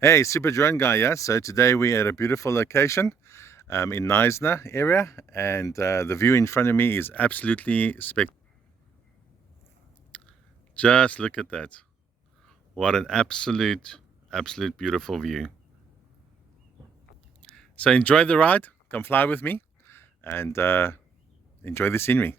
Hey, super drone guy, yeah. So today we're at a beautiful location in Knysna area, and the view in front of me is absolutely spectacular. Just look at that. What an absolute beautiful view. So enjoy the ride, come fly with me, and enjoy the scenery.